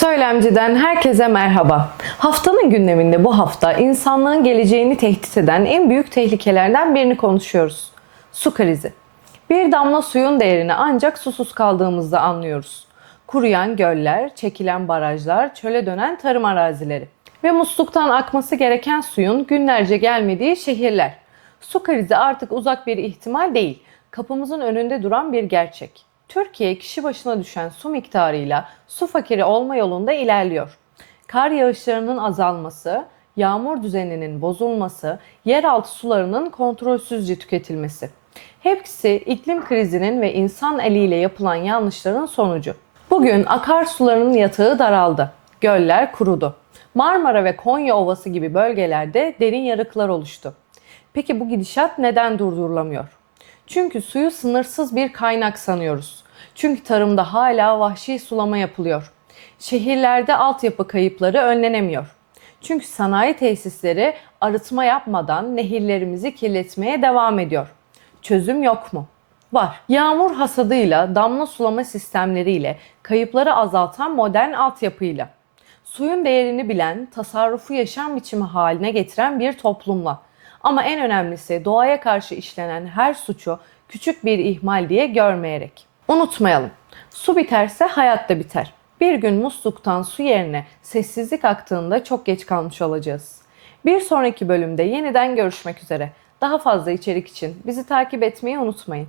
Söylemciden herkese merhaba. Haftanın gündeminde bu hafta insanlığın geleceğini tehdit eden en büyük tehlikelerden birini konuşuyoruz. Su krizi. Bir damla suyun değerini ancak susuz kaldığımızda anlıyoruz. Kuruyan göller, çekilen barajlar, çöle dönen tarım arazileri ve musluktan akması gereken suyun günlerce gelmediği şehirler. Su krizi artık uzak bir ihtimal değil, kapımızın önünde duran bir gerçek. Türkiye kişi başına düşen su miktarıyla su fakiri olma yolunda ilerliyor. Kar yağışlarının azalması, yağmur düzeninin bozulması, yeraltı sularının kontrolsüzce tüketilmesi. Hepsi iklim krizinin ve insan eliyle yapılan yanlışların sonucu. Bugün akarsuların yatağı daraldı. Göller kurudu. Marmara ve Konya Ovası gibi bölgelerde derin yarıklar oluştu. Peki bu gidişat neden durdurulamıyor? Çünkü suyu sınırsız bir kaynak sanıyoruz. Çünkü tarımda hala vahşi sulama yapılıyor. Şehirlerde altyapı kayıpları önlenemiyor. Çünkü sanayi tesisleri arıtma yapmadan nehirlerimizi kirletmeye devam ediyor. Çözüm yok mu? Var. Yağmur hasadıyla, damla sulama sistemleriyle, kayıpları azaltan modern altyapıyla, suyun değerini bilen, tasarrufu yaşam biçimi haline getiren bir toplumla. Ama en önemlisi doğaya karşı işlenen her suçu küçük bir ihmal diye görmeyerek. Unutmayalım. Su biterse hayat da biter. Bir gün musluktan su yerine sessizlik aktığında çok geç kalmış olacağız. Bir sonraki bölümde yeniden görüşmek üzere. Daha fazla içerik için bizi takip etmeyi unutmayın.